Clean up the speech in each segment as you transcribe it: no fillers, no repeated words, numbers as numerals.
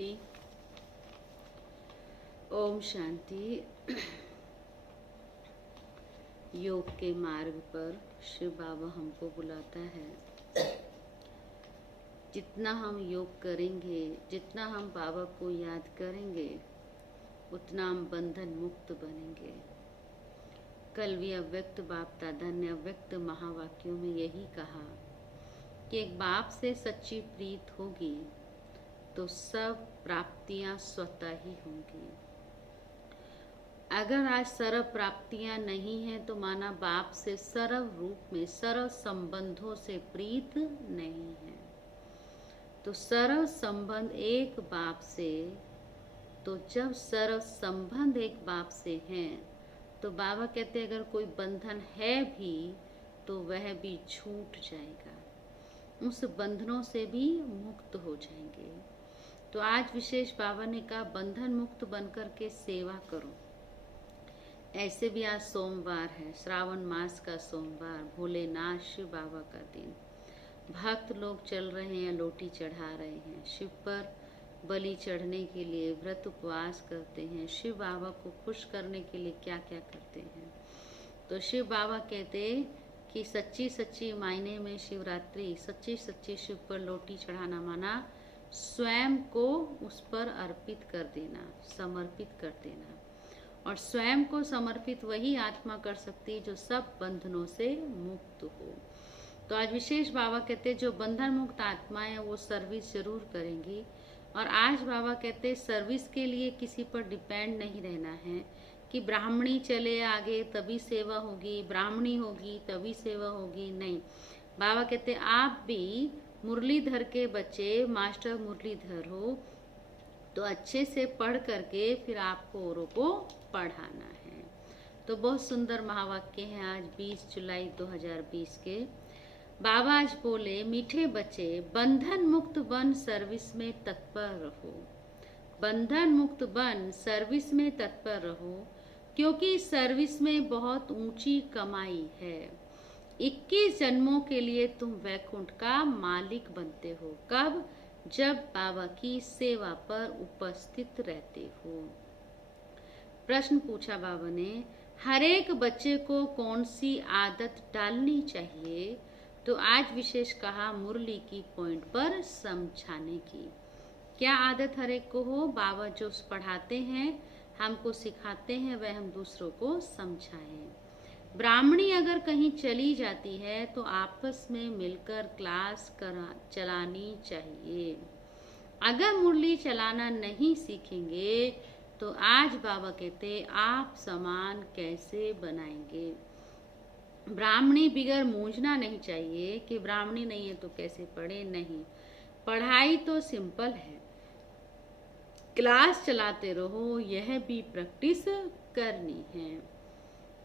शांति। ओम शांति। योग के मार्ग पर शिव बाबा हमको बुलाता है। जितना हम योग करेंगे, जितना हम बाबा को याद करेंगे, उतना हम बंधन मुक्त बनेंगे। कल भी अव्यक्त बाप दादा ने अव्यक्त महावाक्यों में यही कहा कि एक बाप से सच्ची प्रीत होगी तो सब प्राप्तियां स्वतः ही होंगी। अगर आज सर्व प्राप्तियां नहीं हैं तो माना बाप से सर्व रूप में सर्व संबंधों से प्रीत नहीं है। तो सर्व संबंध एक बाप से, तो जब सर्व संबंध एक बाप से हैं तो बाबा कहते अगर कोई बंधन है भी तो वह भी छूट जाएगा, उस बंधनों से भी मुक्त हो जाएंगे। तो आज विशेष बाबा ने कहा बंधन मुक्त बनकर के सेवा करो। ऐसे भी आज सोमवार है, श्रावण मास का सोमवार, भोलेनाथ शिव बाबा का दिन। भक्त लोग चल रहे हैं, लोटी चढ़ा रहे हैं, शिव पर बलि चढ़ने के लिए व्रत उपवास करते हैं, शिव बाबा को खुश करने के लिए क्या क्या करते हैं। तो शिव बाबा कहते कि सच्ची सच्ची मायने में शिवरात्रि, सच्ची सच्ची शिव पर लोटी चढ़ाना माना स्वयं को उस पर अर्पित कर देना, समर्पित कर देना। और स्वयं को समर्पित वही आत्मा कर सकती है जो सब बंधनों से मुक्त हो। तो आज विशेष बाबा कहते जो बंधन मुक्त आत्माएं वो सर्विस जरूर करेंगी। और आज बाबा कहते सर्विस के लिए किसी पर डिपेंड नहीं रहना है कि ब्राह्मणी चले आगे तभी सेवा होगी, ब्राह्मणी होगी तभी सेवा होगी, नहीं। बाबा कहते आप भी मुरलीधर के बच्चे, मास्टर मुरलीधर हो तो अच्छे से पढ़ करके फिर आपको औरों को पढ़ाना है। तो बहुत सुंदर महावाक्य हैं आज 20 जुलाई 2020 के। बाबा आज बोले मीठे बच्चे बंधन मुक्त बन सर्विस में तत्पर रहो, बंधन मुक्त बन सर्विस में तत्पर रहो, क्योंकि सर्विस में बहुत ऊंची कमाई है। 21 जन्मों के लिए तुम वैकुंठ का मालिक बनते हो। कब? जब बाबा की सेवा पर उपस्थित रहते हो। प्रश्न पूछा बाबा ने, हर एक बच्चे को कौन सी आदत डालनी चाहिए? तो आज विशेष कहा मुरली की पॉइंट पर समझाने की। क्या आदत हर एक को हो? बाबा जो पढ़ाते हैं, हमको सिखाते हैं, वह हम दूसरों को समझाएं। ब्राह्मणी अगर कहीं चली जाती है तो आपस में मिलकर क्लास चलानी चाहिए। अगर मुरली चलाना नहीं सीखेंगे तो आज बाबा कहते आप समान कैसे बनाएंगे। ब्राह्मणी बिगर मूंझना नहीं चाहिए कि ब्राह्मणी नहीं है तो कैसे पढ़े, नहीं। पढ़ाई तो सिंपल है, क्लास चलाते रहो, यह भी प्रैक्टिस करनी है।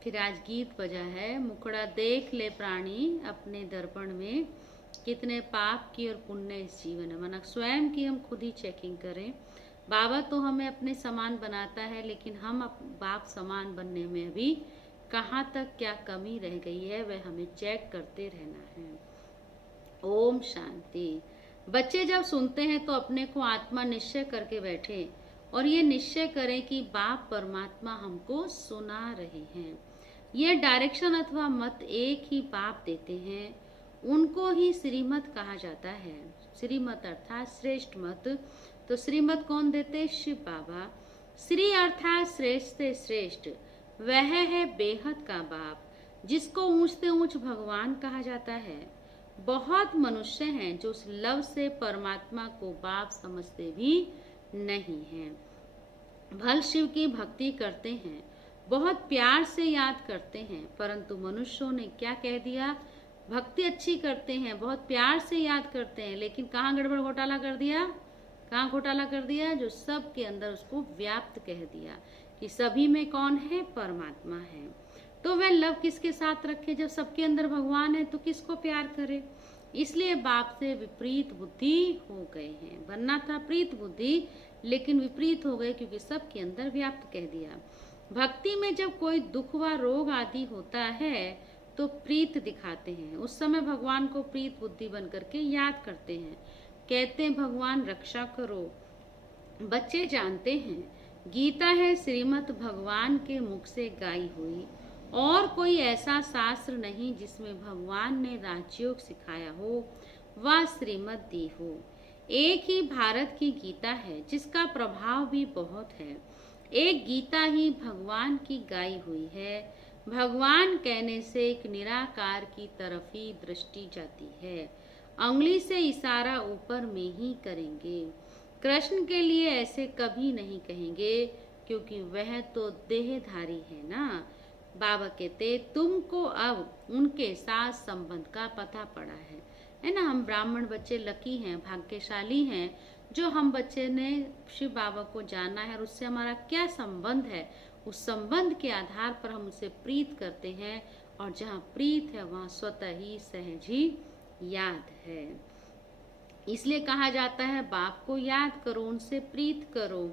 फिर आज गीत बजा है, मुखड़ा देख ले प्राणी अपने दर्पण में, कितने पाप की और पुण्य इस जीवन है। माना स्वयं की हम खुद ही चेकिंग करें। बाबा तो हमें अपने समान बनाता है, लेकिन हम बाप समान बनने में भी कहाँ तक क्या कमी रह गई है वह हमें चेक करते रहना है। ओम शांति। बच्चे जब सुनते हैं तो अपने को आत्मा निश्चय करके बैठे और ये निश्चय करें कि बाप परमात्मा हमको सुना रहे हैं। ये डायरेक्शन अथवा मत एक ही बाप देते हैं, उनको ही श्रीमत कहा जाता है। श्रीमत अर्थात श्रेष्ठ मत। तो श्रीमत कौन देते? शिव बाबा। श्री अर्थात श्रेष्ठ से श्रेष्ठ, वह है बेहद का बाप, जिसको ऊंच से ऊंच भगवान कहा जाता है। बहुत मनुष्य हैं जो उस लव से परमात्मा को बाप समझते भी नहीं हैं। भल शिव की भक्ति करते हैं, बहुत प्यार से याद करते हैं, परंतु मनुष्यों ने क्या कह दिया? भक्ति अच्छी करते हैं, बहुत प्यार से याद करते हैं, लेकिन कहाँ गड़बड़ घोटाला कर दिया? कहाँ घोटाला कर दिया? जो सब के अंदर उसको व्याप्त कह दिया कि सभी में कौन है? परमात्मा है। तो वह लव किसके साथ रखे? जब सबके अंदर भगवान है तो किसको प्यार करे? इसलिए बाप से विपरीत बुद्धि हो गए हैं। बनना था प्रीत बुद्धि, लेकिन विपरीत हो गए क्योंकि सबके अंदर व्याप्त कह दिया। भक्ति में जब कोई दुख व रोग आदि होता है तो प्रीत दिखाते हैं, उस समय भगवान को प्रीत बुद्धि बन करके याद करते हैं। कहते हैं भगवान रक्षा करो, बच्चे जानते हैं गीता है श्रीमद् भगवान के मुख से गाई हुई, और कोई ऐसा शास्त्र नहीं जिसमें भगवान ने राजयोग सिखाया हो व श्रीमद् दी हो। एक ही भारत की गीता है जिसका प्रभाव भी बहुत है। एक गीता ही भगवान की गाई हुई है। भगवान कहने से एक निराकार की तरफ ही दृष्टि जाती है। अंगुली से इशारा ऊपर में ही करेंगे। कृष्ण के लिए ऐसे कभी नहीं कहेंगे, क्योंकि वह तो देहधारी है ना। बाबा कहते तुमको अब उनके साथ संबंध का पता पड़ा है ना। हम ब्राह्मण बच्चे लकी हैं, भाग्यशाली हैं, जो हम बच्चे ने शिव बाबा को जाना है और उससे हमारा क्या संबंध है, उस संबंध के आधार पर हम उसे प्रीत करते हैं, और जहाँ प्रीत है वहाँ स्वतः ही सहज ही याद है। इसलिए कहा जाता है बाप को याद करो, उनसे प्रीत करो,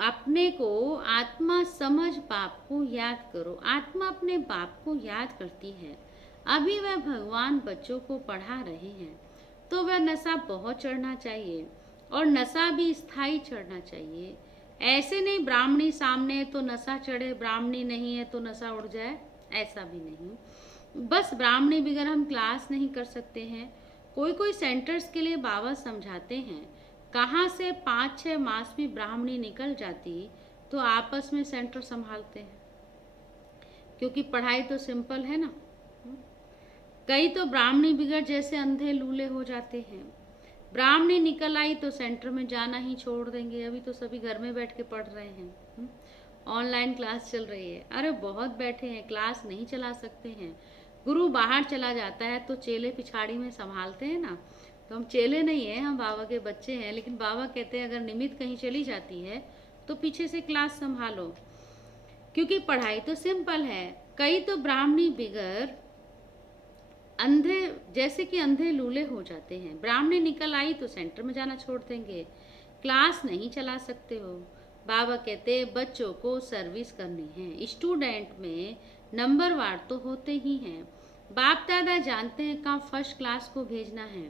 अपने को आत्मा समझ बाप को याद करो। आत्मा अपने बाप को याद करती है। अभी वह भगवान बच्चों को पढ़ा रहे हैं, तो वह नशा बहुत चढ़ना चाहिए, और नशा भी स्थायी चढ़ना चाहिए। ऐसे नहीं ब्राह्मणी सामने है तो नशा चढ़े, ब्राह्मणी नहीं है तो नशा उड़ जाए, ऐसा भी नहीं। बस ब्राह्मणी बगैर हम क्लास नहीं कर सकते हैं। कोई कोई सेंटर्स के लिए बाबा समझाते हैं, कहाँ से 5-6 मास भी ब्राह्मणी निकल जाती तो आपस में सेंटर संभालते हैं, क्योंकि पढ़ाई तो सिंपल है ना। कई तो ब्राह्मणी बिगड़ जैसे अंधे लूले हो जाते हैं। ब्राह्मणी निकल आई तो सेंटर में जाना ही छोड़ देंगे। अभी तो सभी घर में बैठ के पढ़ रहे हैं, ऑनलाइन क्लास चल रही है। अरे बहुत बैठे हैं, क्लास नहीं चला सकते हैं। गुरु बाहर चला जाता है तो चेले पिछाड़ी में संभालते हैं ना। तो हम चेले नहीं हैं, हम बाबा के बच्चे हैं, लेकिन बाबा कहते हैं अगर निमित्त कहीं चली जाती है तो पीछे से क्लास संभालो, क्योंकि पढ़ाई तो सिंपल है। कई तो ब्राह्मणी बिगड़ अंधे जैसे कि अंधे लूले हो जाते हैं। ब्राह्मणी निकल आई तो सेंटर में जाना छोड़ देंगे, क्लास नहीं चला सकते हो। बाबा कहते बच्चों को सर्विस करनी है। स्टूडेंट में नंबर वार तो होते ही हैं। बाप दादा जानते हैं कहाँ फर्स्ट क्लास को भेजना है।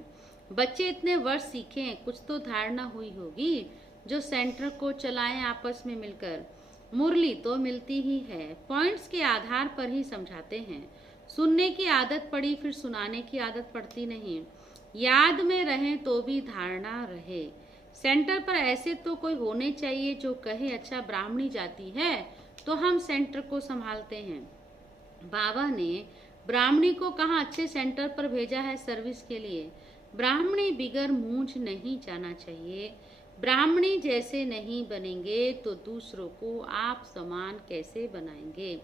बच्चे इतने वर्ष सीखे हैं, कुछ तो धारणा हुई होगी जो सेंटर को चलाएं आपस में मिलकर। मुरली तो मिलती ही है, पॉइंट्स के आधार पर ही समझाते हैं। सुनने की आदत पड़ी फिर सुनाने की आदत पड़ती नहीं। याद में रहें तो भी धारणा रहे। सेंटर पर ऐसे तो कोई होने चाहिए जो कहे अच्छा ब्राह्मणी जाती है तो हम सेंटर को संभालते हैं। बाबा ने ब्राह्मणी को कहाँ अच्छे सेंटर पर भेजा है सर्विस के लिए। ब्राह्मणी बिगर मूंझ नहीं जाना चाहिए। ब्राह्मणी जैसे नहीं बनेंगे तो दूसरों को आप समान कैसे बनाएंगे,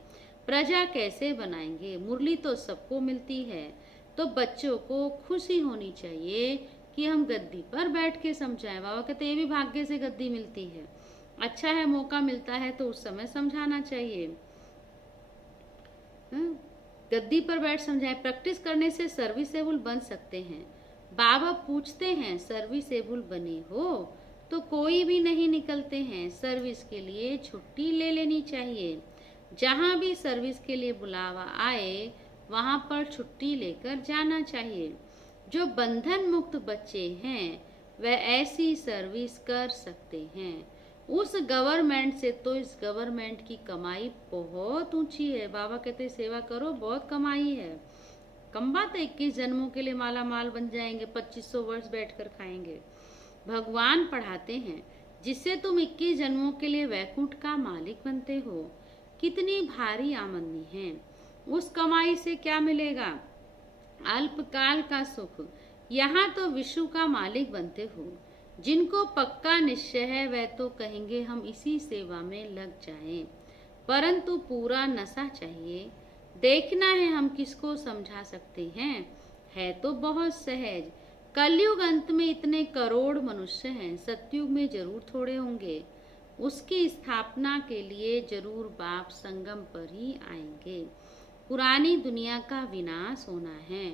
प्रजा कैसे बनाएंगे। मुरली तो सबको मिलती है, तो बच्चों को खुशी होनी चाहिए कि हम गद्दी पर बैठ के समझाएं। बाबा कहते ये भी भाग्य से गद्दी मिलती है। अच्छा है, मौका मिलता है तो उस समय समझाना चाहिए। गद्दी पर बैठ समझाएं। प्रैक्टिस करने से सर्विसेबल बन सकते हैं। बाबा पूछते हैं सर्विसेबल बने हो तो कोई भी नहीं निकलते हैं। सर्विस के लिए छुट्टी ले लेनी चाहिए। जहाँ भी सर्विस के लिए बुलावा आए वहाँ पर छुट्टी लेकर जाना चाहिए। जो बंधन मुक्त बच्चे हैं वह ऐसी सर्विस कर सकते हैं। उस गवर्नमेंट से तो इस गवर्नमेंट की कमाई बहुत ऊंची है। बाबा कहते सेवा करो, बहुत कमाई है। कम बात है, 21 जन्मों के लिए माला माल बन जाएंगे, 2500 वर्ष बैठकर खाएंगे। भगवान पढ़ाते हैं जिससे तुम 21 जन्मों के लिए वैकुंठ का मालिक बनते हो। कितनी भारी आमदनी है। उस कमाई से क्या मिलेगा? अल्पकाल का सुख। यहाँ तो विश्व का मालिक बनते हो। जिनको पक्का निश्चय है वह तो कहेंगे हम इसी सेवा में लग जाएं, परंतु पूरा नशा चाहिए। देखना है हम किसको समझा सकते हैं। है तो बहुत सहज। कलयुग अंत में इतने करोड़ मनुष्य हैं, सतयुग में जरूर थोड़े होंगे। उसकी स्थापना के लिए जरूर बाप संगम पर ही आएंगे। पुरानी दुनिया का विनाश होना है।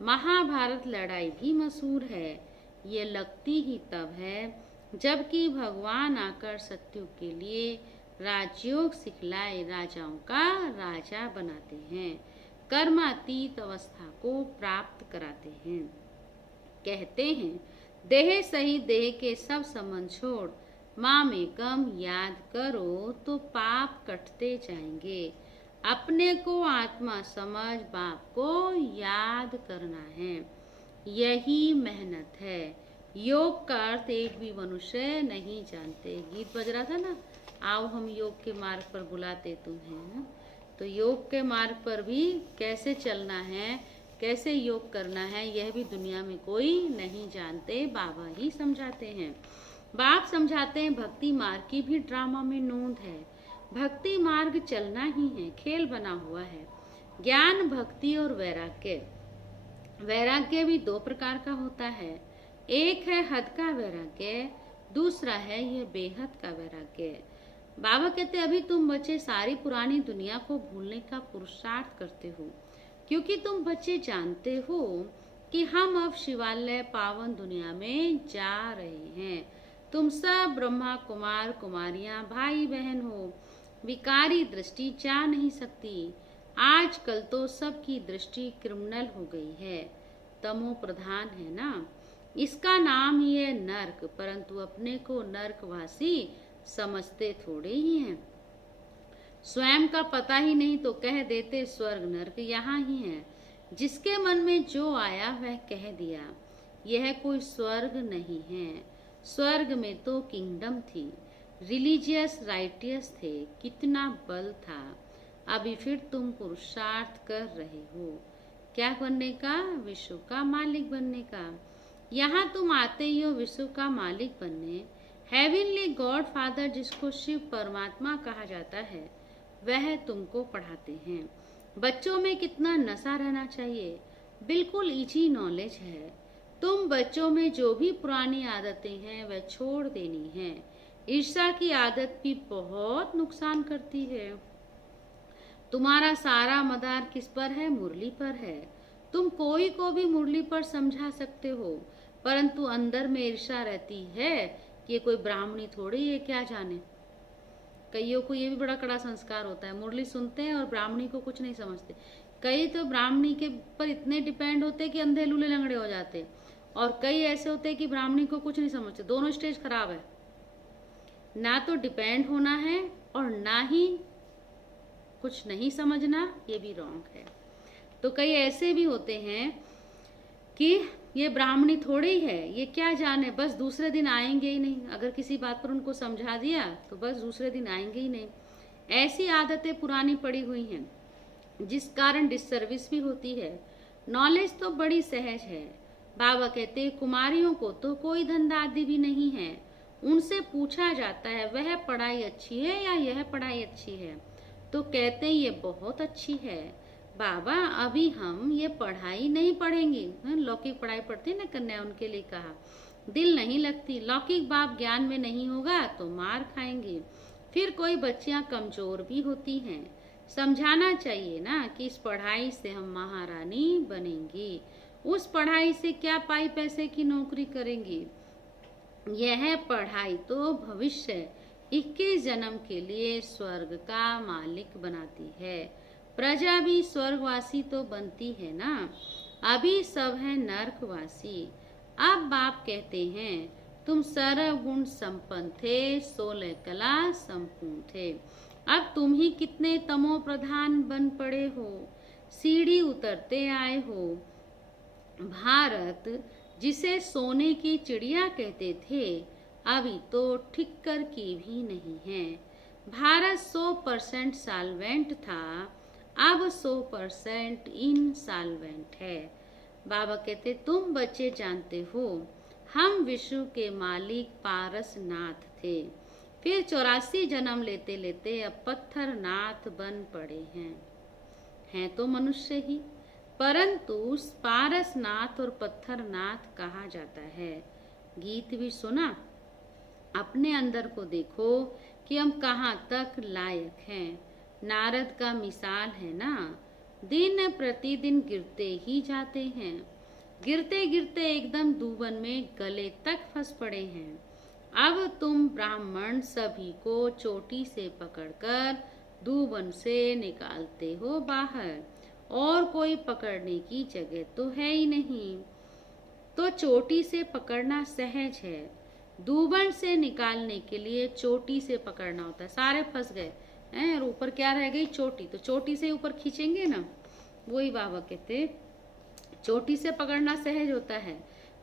महाभारत लड़ाई भी मशहूर है। ये लगती ही तब है जबकि भगवान आकर सतयुग के लिए राजयोग सिखलाए राजाओं का राजा बनाते हैं, कर्मातीत अवस्था को प्राप्त कराते हैं। कहते हैं देह सही देह के सब संबंध छोड़ माम एकम याद करो तो पाप कटते जाएंगे। अपने को आत्मा समझ बाप को याद करना है, यही मेहनत है। योग का अर्थ एक भी मनुष्य नहीं जानते। गीत बज रहा था ना, आओ हम योग के मार्ग पर बुलाते तुम्हें। तो योग के मार्ग पर भी कैसे चलना है, कैसे योग करना है, यह भी दुनिया में कोई नहीं जानते, बाबा ही समझाते हैं। बाप समझाते हैं भक्ति मार्ग की भी ड्रामा में नोंद है। भक्ति मार्ग चलना ही है, खेल बना हुआ है। ज्ञान, भक्ति और वैराग्य। वैराग्य भी दो प्रकार का होता है, एक है हद का वैराग्य, दूसरा है यह बेहद का वैराग्य। बाबा कहते अभी तुम बच्चे सारी पुरानी दुनिया को भूलने का पुरुषार्थ करते हो, क्योंकि तुम बच्चे जानते हो कि हम अब शिवालय पावन दुनिया में जा रहे हैं। तुम सब ब्रह्मा कुमार कुमारियां भाई बहन हो। विकारी दृष्टि जा नहीं सकती। आजकल तो सबकी दृष्टि क्रिमिनल हो गई है, तमो प्रधान है ना। इसका नाम ही है नर्क, परंतु अपने को नर्कवासी समझते थोड़े ही हैं। स्वयं का पता ही नहीं तो कह देते स्वर्ग नर्क यहाँ ही है। जिसके मन में जो आया वह कह दिया। यह कोई स्वर्ग नहीं है। स्वर्ग में तो किंगडम थी, रिलीजियस राइटियस थे, कितना बल था। अभी फिर तुम पुरुषार्थ कर रहे हो, क्या बनने का? विश्व का मालिक बनने का। यहाँ तुम आते ही हो विश्व का मालिक बनने। हेवनली गॉड फादर, जिसको शिव परमात्मा कहा जाता है, वह तुमको पढ़ाते हैं। बच्चों में कितना नशा रहना चाहिए, बिल्कुल इजी नॉलेज है। तुम बच्चों में जो भी पुरानी आदतें हैं वह छोड़ देनी है। ईर्ष्या की आदत भी बहुत नुकसान करती है। तुम्हारा सारा मदार किस पर है? मुरली पर है। तुम कोई को भी मुरली पर समझा सकते हो, परंतु अंदर में ईर्ष्या रहती है कि ये कोई ब्राह्मणी थोड़ी है, क्या जाने। कईयों को ये भी बड़ा कड़ा संस्कार होता है, मुरली सुनते हैं और ब्राह्मणी को कुछ नहीं समझते। कई तो ब्राह्मणी के पर इतने डिपेंड होते हैं कि अंधे लूले लंगड़े हो जाते हैं, और कई ऐसे होते हैं कि ब्राह्मणी को कुछ नहीं समझते। दोनों स्टेज खराब है, ना तो डिपेंड होना है और ना ही कुछ नहीं समझना, ये भी रॉन्ग है। तो कई ऐसे भी होते हैं कि ये ब्राह्मणी थोड़ी है, ये क्या जाने, बस दूसरे दिन आएंगे ही नहीं। अगर किसी बात पर उनको समझा दिया तो बस दूसरे दिन आएंगे ही नहीं। ऐसी आदतें पुरानी पड़ी हुई हैं, जिस कारण डिससर्विस भी होती है। नॉलेज तो बड़ी सहज है। बाबा कहते हैं कुमारियों को तो कोई धंधा आदि भी नहीं है। उनसे पूछा जाता है वह पढ़ाई अच्छी है या यह पढ़ाई अच्छी है, तो कहते हैं ये बहुत अच्छी है। बाबा अभी हम ये पढ़ाई नहीं पढ़ेंगे। लौकिक पढ़ाई पढ़ती ना कन्या, उनके लिए कहा दिल नहीं लगती। लौकिक बाप ज्ञान में नहीं होगा तो मार खाएंगे। फिर कोई बच्चियां कमजोर भी होती हैं। समझाना चाहिए ना कि इस पढ़ाई से हम महारानी बनेंगी, उस पढ़ाई से क्या पाई पैसे की नौकरी करेंगी। यह पढ़ाई तो भविष्य 21 जन्म के लिए स्वर्ग का मालिक बनाती है। प्रजा भी स्वर्गवासी तो बनती है ना, अभी सब है नरकवासी। अब बाप कहते हैं तुम सर्व गुण संपन्न थे, 16 कला संपूर्ण थे। अब तुम ही कितने तमो प्रधान बन पड़े हो, सीढ़ी उतरते आए हो। भारत जिसे सोने की चिड़िया कहते थे, अभी तो ठिक्कर की भी नहीं है। भारत 100% सॉल्वेंट था, अब 100% इनसॉल्वेंट है। बाबा कहते तुम बच्चे जानते हो हम विश्व के मालिक पारसनाथ थे, फिर 84 जन्म लेते लेते अब पत्थरनाथ बन पड़े हैं तो मनुष्य ही, परंतु पारसनाथ और पत्थरनाथ कहा जाता है। गीत भी सुना, अपने अंदर को देखो कि हम कहाँ तक लायक हैं। नारद का मिसाल है ना, दिन प्रतिदिन गिरते ही जाते हैं, गिरते गिरते एकदम दूबन में गले तक फंस पड़े हैं। अब तुम ब्राह्मण सभी को चोटी से पकड़कर दूबन से निकालते हो बाहर, और कोई पकड़ने की जगह तो है ही नहीं। तो चोटी से पकड़ना सहज है। दूबन से निकालने के लिए चोटी से पकड़ना होता है। सारे फंस गए हैं और ऊपर क्या रह गई, चोटी, तो चोटी से ऊपर खींचेंगे ना, वही बाबा कहते चोटी से पकड़ना सहज होता है।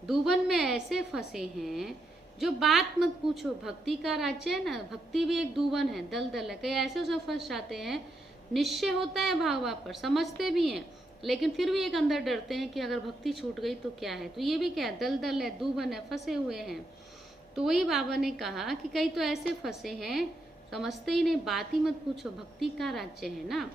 दूबन में ऐसे फंसे हैं जो बात मत पूछो। भक्ति का राज्य है ना, भक्ति भी एक दूबन है, दलदल है। कई ऐसे उसमें फंस जाते हैं, निश्चय होता है भागवा पर, समझते भी हैं, लेकिन फिर भी एक अंदर डरते हैं कि अगर भक्ति छूट गई तो क्या है। तो ये भी क्या है, दलदल है, दूबन है, फंसे हुए हैं। तो वही बाबा ने कहा कि कई तो ऐसे फंसे हैं, समझते ही नहीं, बात ही मत पूछो, भक्ति का राज्य है ना।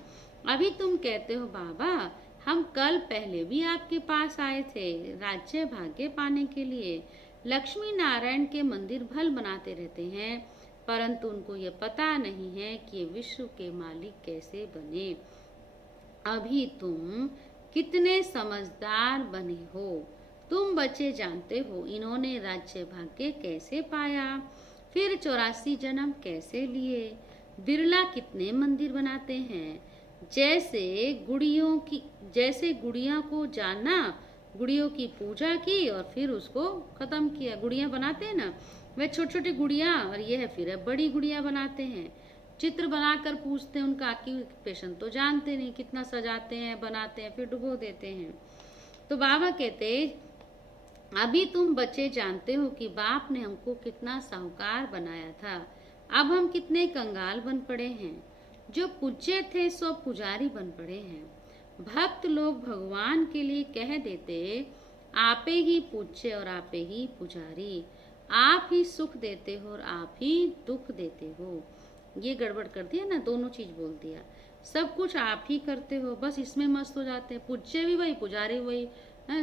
अभी तुम कहते हो बाबा हम कल पहले भी आपके पास आए थे राज्य भाग्य पाने के लिए। लक्ष्मी नारायण के मंदिर भल बनाते रहते हैं, परंतु उनको ये पता नहीं है कि ये विश्व के मालिक कैसे बने। अभी तुम कितने समझदार बने हो। तुम बच्चे जानते हो इन्होंने राज्य भाग्य कैसे पाया, फिर 84 जन्म कैसे लिए। बिरला कितने मंदिर बनाते हैं, जैसे गुड़िया को जाना, गुड़ियों की पूजा की और फिर उसको खत्म किया। गुड़िया बनाते हैं ना, वे छोटी छोटी गुड़िया, और ये है फिर बड़ी गुड़िया बनाते हैं। चित्र बनाकर पूछते हैं उनका ऑक्यूपेशन, तो जानते नहीं, कितना सजाते हैं, बनाते हैं, फिर डुबो देते हैं। तो बाबा कहते अभी तुम बच्चे जानते हो कि बाप ने हमको कितना साहूकार बनाया था, अब हम कितने कंगाल बन पड़े हैं। जो पूज्य थे सो पुजारी बन पड़े हैं। भक्त लोग भगवान के लिए कह देते आपे ही पूज्य और आपे ही पुजारी, आप ही सुख देते हो और आप ही दुख देते हो। ये गड़बड़ कर दिया ना, दोनों चीज बोल दिया। सब कुछ आप ही करते हो, बस इसमें मस्त हो जाते हैं। पूज्य भी वही, पुजारी वही,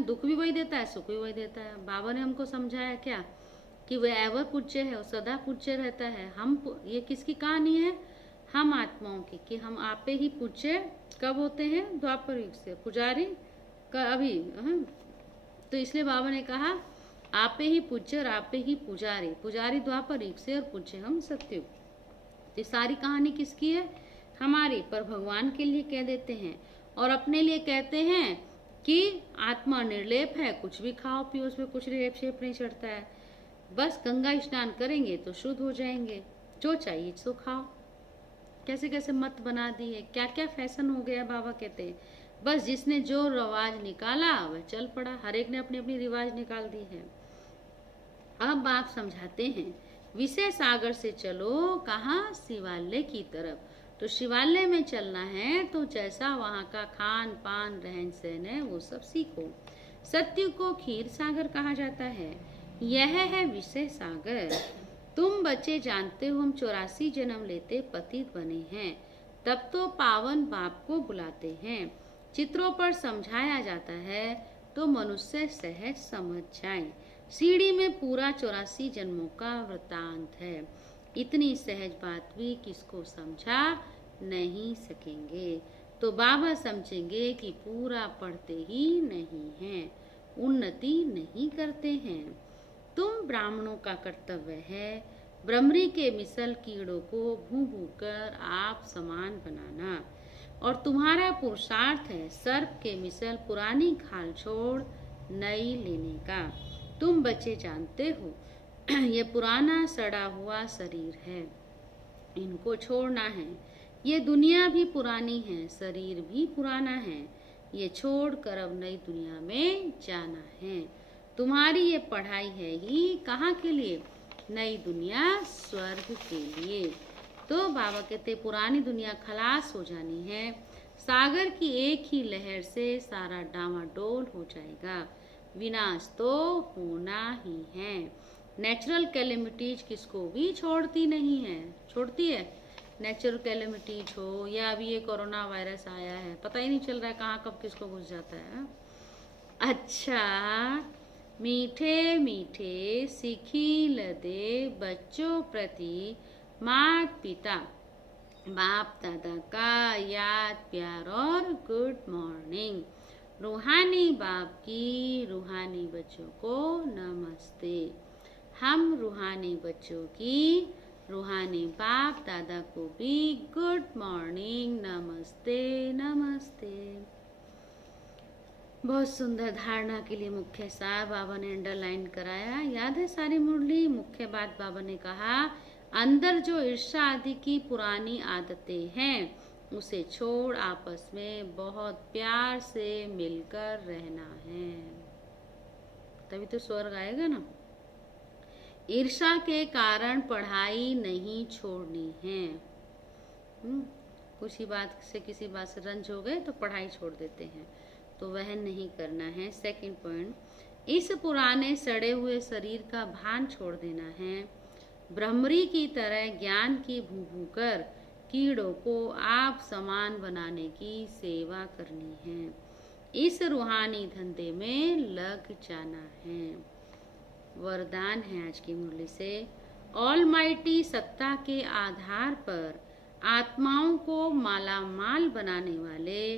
दुख भी वही देता है, सुख भी वही देता है। बाबा ने हमको समझाया क्या कि वह एवर पूज्य है और सदा पूज्य रहता है। ये किसकी कहानी है, हम आत्माओं की, कि हम आपे ही पूज्य कब होते हैं, द्वापर युग से, पुजारी का अभी। तो इसलिए बाबा ने कहा आपे ही पूज्य और आपे ही पुजारी, पुजारी द्वापर युग से और पूज्य हम सत्युग। तो सारी कहानी किसकी है, हमारी, पर भगवान के लिए कह देते हैं और अपने लिए कहते हैं कि आत्मा निर्लेप है, कुछ भी खाओ पियो, उसमें कुछ रेप शेप नहीं चढ़ता है, बस गंगा स्नान करेंगे तो शुद्ध हो जाएंगे, जो चाहिए सो खाओ। कैसे कैसे मत बना दी है, क्या क्या फैशन हो गया। बाबा कहते हैं बस जिसने जो रिवाज निकाला वह चल पड़ा, हर एक ने अपनी अपनी रिवाज निकाल दी है। अब आप समझाते हैं विषय सागर से चलो, कहाँ, शिवालय की तरफ। तो शिवालय में चलना है तो जैसा वहाँ का खान पान रहन सहन है वो सब सीखो। सत्य को क्षीर सागर कहा जाता है, यह है विषय सागर। तुम बच्चे जानते हो हम 84 जन्म लेते पतित बने हैं, तब तो पावन बाप को बुलाते हैं। चित्रों पर समझाया जाता है तो मनुष्य सहज समझ जाए। सीढ़ी में पूरा 84 जन्मों का वृतांत है। इतनी सहज बात भी किसको समझा नहीं सकेंगे। तो बाबा समझेंगे कि पूरा पढ़ते ही नहीं हैं, उन्नति नहीं करते हैं। तुम ब्राह्मणों का कर्तव्य है ब्रह्मरी के मिसल कीड़ों को भू भू कर आप समान बनाना, और तुम्हारा पुरुषार्थ है सर्प के मिसल पुरानी खाल छोड़ नई लेने का। तुम बच्चे जानते हो ये पुराना सड़ा हुआ शरीर है, इनको छोड़ना है। ये दुनिया भी पुरानी है, शरीर भी पुराना है, ये छोड़कर अब नई दुनिया में जाना है। तुम्हारी ये पढ़ाई है ही कहाँ के लिए, नई दुनिया स्वर्ग के लिए। तो बाबा कहते पुरानी दुनिया खलास हो जानी है, सागर की एक ही लहर से सारा डामाडोल हो जाएगा, विनाश तो होना ही है। नेचुरल कैलेमिटीज किसको भी छोड़ती नहीं है, छोड़ती है। नेचुरल कैलेमिटीज हो या अभी ये कोरोना वायरस आया है, पता ही नहीं चल रहा है कहाँ कब किसको घुस जाता है। अच्छा, मीठे मीठे सीखी लदे बच्चों प्रति माता पिता बाप दादा का याद प्यार और गुड मॉर्निंग। रूहानी बाप की रूहानी बच्चों को नमस्ते। हम रूहानी बच्चों की रूहानी बाप दादा को भी गुड मॉर्निंग, नमस्ते नमस्ते। बहुत सुंदर। धारणा के लिए मुख्य सार बाबा ने अंडरलाइन कराया। याद है सारी मुरली? मुख्य बात बाबा ने कहा, अंदर जो ईर्ष्या आदि की पुरानी आदतें हैं उसे छोड़ आपस में बहुत प्यार से मिलकर रहना है, तभी तो स्वर्ग आएगा ना। ईर्ष्या के कारण पढ़ाई नहीं छोड़नी है। कुछ ही बात से, किसी बात से रंज हो गए तो पढ़ाई छोड़ देते हैं, तो वह नहीं करना है। सेकंड पॉइंट, इस पुराने सड़े हुए शरीर का भान छोड़ देना है। भ्रमरी की तरह ज्ञान की भूभू कर कीड़ों को आप समान बनाने की सेवा करनी है। इस रूहानी धंधे में लग जाना है। वरदान है आज की मुरली से, ऑलमाइटी सत्ता के आधार पर आत्माओं को मालामाल बनाने वाले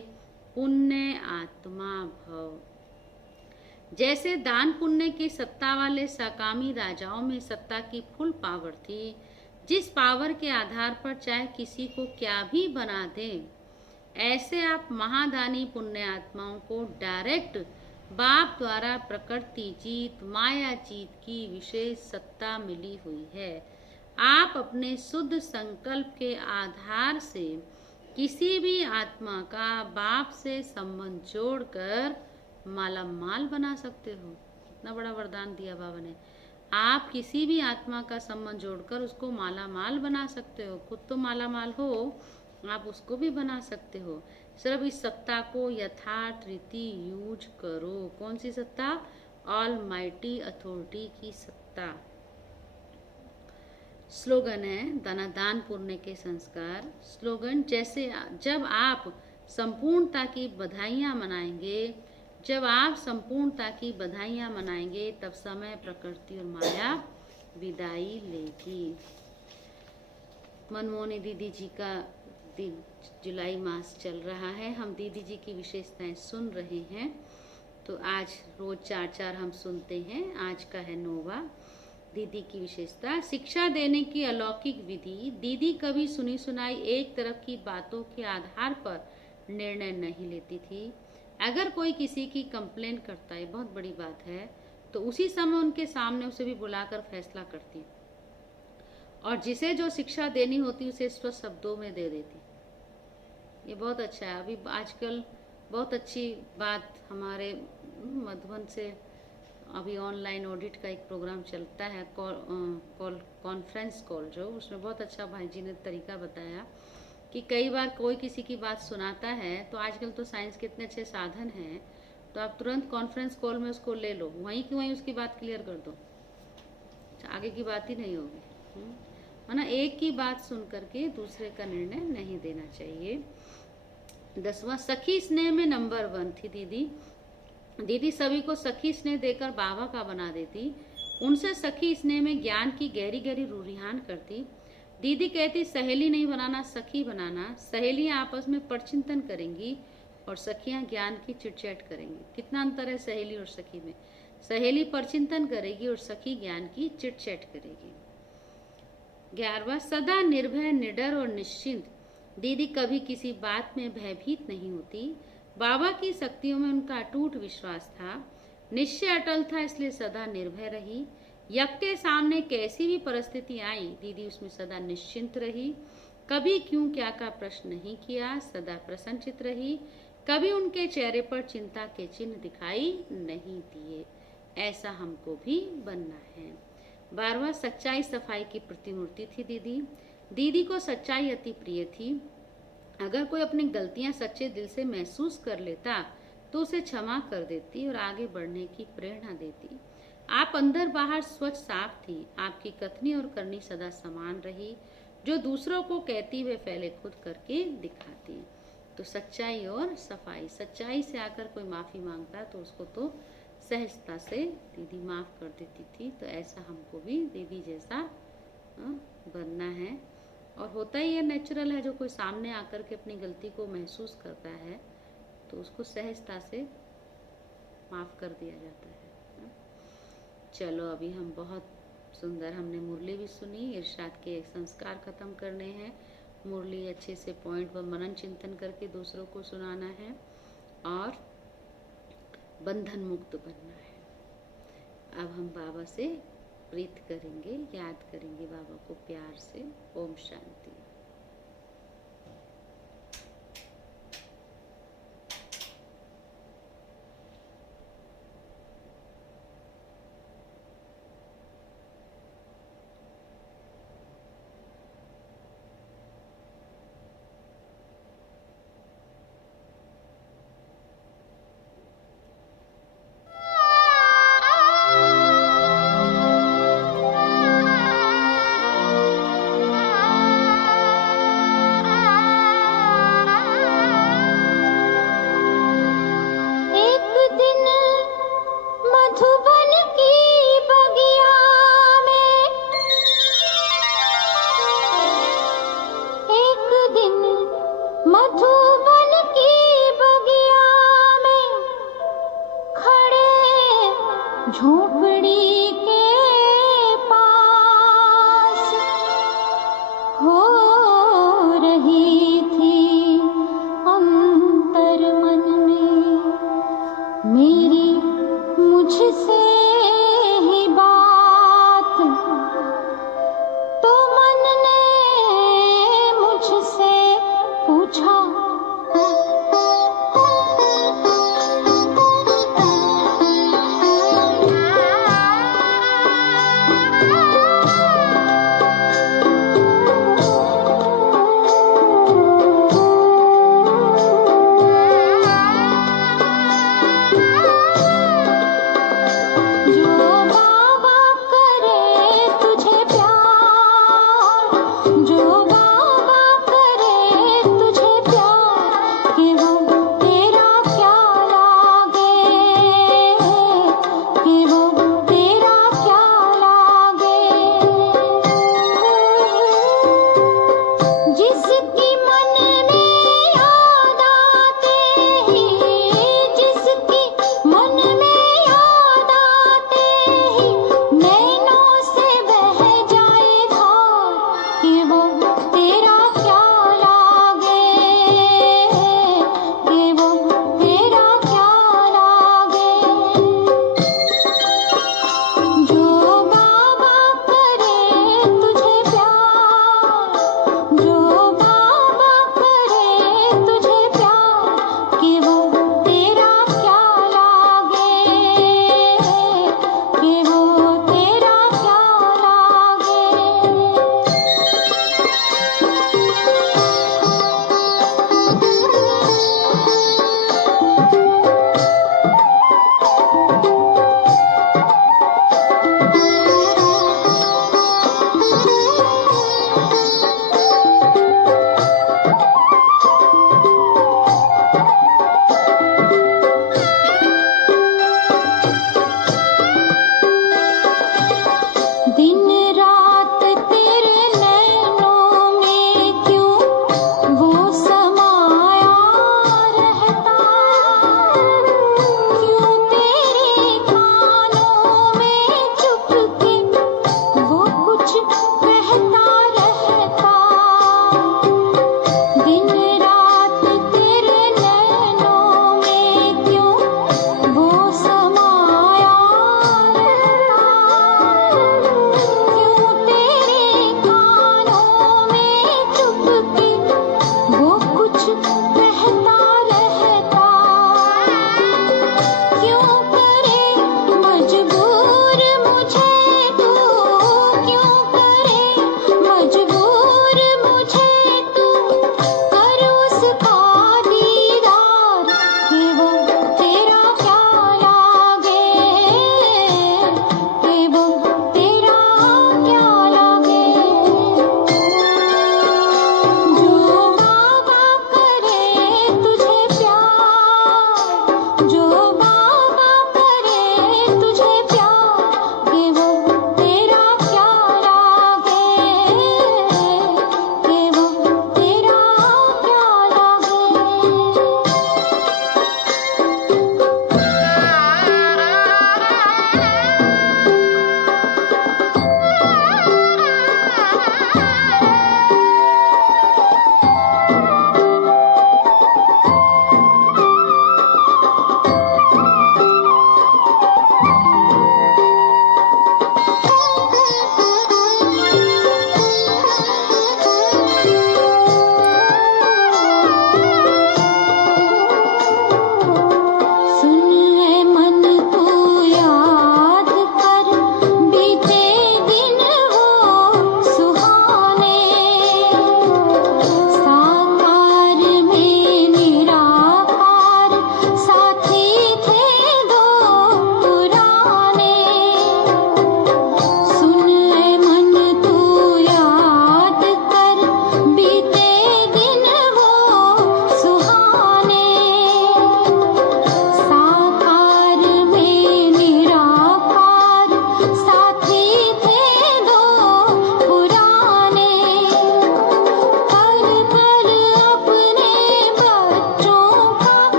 पुण्य आत्मा भव। जैसे दान पुण्य की सत्ता वाले सकामी राजाओं में सत्ता की फुल पावर थी, जिस पावर के आधार पर चाहे किसी को क्या भी बना दें, ऐसे आप महादानी पुण्य आत्माओं को डायरेक्ट बाप द्वारा प्रकृति जीत माया जीत की विशेष सत्ता मिली हुई है। आप अपने शुद्ध संकल्प के आधार से किसी भी आत्मा का बाप से संबंध जोड़कर मालामाल बना सकते हो। कितना बड़ा वरदान दिया बाबा ने। आप किसी भी आत्मा का संबंध जोड़कर उसको मालामाल बना सकते हो। खुद तो मालामाल हो, आप उसको भी बना सकते हो। सिर्फ इस सत्ता को यथार्थ रीति यूज करो। कौन सी सत्ता? ऑलमाइटी अथॉरिटी की सत्ता। स्लोगन है दान पुण्य के संस्कार। स्लोगन, जैसे जब आप संपूर्णता की बधाइयाँ मनाएंगे, जब आप संपूर्णता की बधाइयाँ मनाएंगे, तब समय, प्रकृति और माया विदाई लेगी। मनमोहनी दीदी जी का जुलाई मास चल रहा है। हम दीदी जी की विशेषताएं सुन रहे हैं, तो आज रोज 4-4 हम सुनते हैं। आज का है 9वां। दीदी की विशेषता, शिक्षा देने की अलौकिक विधि। दीदी कभी सुनी सुनाई एक तरफ की बातों के आधार पर निर्णय नहीं लेती थी। अगर कोई किसी की कंप्लेन करता है, बहुत बड़ी बात है, तो उसी समय उनके सामने उसे भी बुलाकर फैसला करती, और जिसे जो शिक्षा देनी होती उसे स्पष्ट शब्दों में दे देती। ये बहुत अच्छा है। अभी आजकल बहुत अच्छी बात हमारे मधुबन से अभी ऑनलाइन ऑडिट का एक प्रोग्राम चलता है, कॉन्फ्रेंस कॉल, जो उसमें बहुत अच्छा भाई जी ने तरीका बताया कि कई बार कोई किसी की बात सुनाता है, तो आजकल तो साइंस के इतने अच्छे साधन हैं, तो आप तुरंत कॉन्फ्रेंस कॉल में उसको ले लो, वहीं की वहीं उसकी बात क्लियर कर दो, आगे की बात ही नहीं होगी। है ना। एक की बात सुन करके दूसरे का निर्णय नहीं देना चाहिए। 10वां, सखी स्नेह में नंबर 1 थी दीदी। दीदी सभी को सखी स्नेह देकर बाबा का बना देती। उनसे सखी स्नेह में ज्ञान की गहरी गहरी रूरिहान करती। दीदी कहती, सहेली नहीं बनाना, सखी बनाना। सहेलियां आपस में परचिंतन करेंगी और सखियां ज्ञान की चिटचैट करेंगी। कितना अंतर है सहेली और सखी में। सहेली परचिंतन करेगी और सखी ज्ञान की चिटचैट करेगी। 11वां, सदा निर्भय, निडर और निश्चिंत। दीदी कभी किसी बात में भयभीत नहीं होती। बाबा की शक्तियों में उनका अटूट विश्वास था। निश्चय अटल था, इसलिए सदा निर्भय रही। यज्ञ के सामने कैसी भी परिस्थिति आई, दीदी उसमें सदा निश्चिंत रही। कभी क्यों क्या का प्रश्न नहीं किया, सदा प्रसन्नचित रही। कभी उनके चेहरे पर चिंता के चिन्ह दिखाई नहीं दिए। ऐसा हमको भी बनना है। 12वां, सच्चाई सफाई की प्रतिमूर्ति थी दीदी। दीदी को सच्चाई अति प्रिय थी। अगर कोई अपनी गलतियां सच्चे दिल से महसूस कर लेता तो उसे क्षमा कर देती और आगे बढ़ने की प्रेरणा देती। आप अंदर बाहर स्वच्छ साफ थी। आपकी कथनी और करनी सदा समान रही। जो दूसरों को कहती वे पहले खुद करके दिखाती। तो सच्चाई और सफाई। सच्चाई से आकर कोई माफी मांगता तो उसको तो सहजता से दीदी माफ कर देती थी। तो ऐसा हमको भी दीदी जैसा बनना है। और होता ही है, नेचुरल है, जो कोई सामने आकर के अपनी गलती को महसूस करता है तो उसको सहजता से माफ कर दिया जाता है। चलो, अभी हम बहुत सुंदर हमने मुरली भी सुनी। इरशाद के संस्कार खत्म करने हैं। मुरली अच्छे से पॉइंट पर मनन चिंतन करके दूसरों को सुनाना है। और बंधन मुक्त बनना है। अब हम बाबा से प्रीत करेंगे, याद करेंगे बाबा को प्यार से। ओम शांति। मधुबन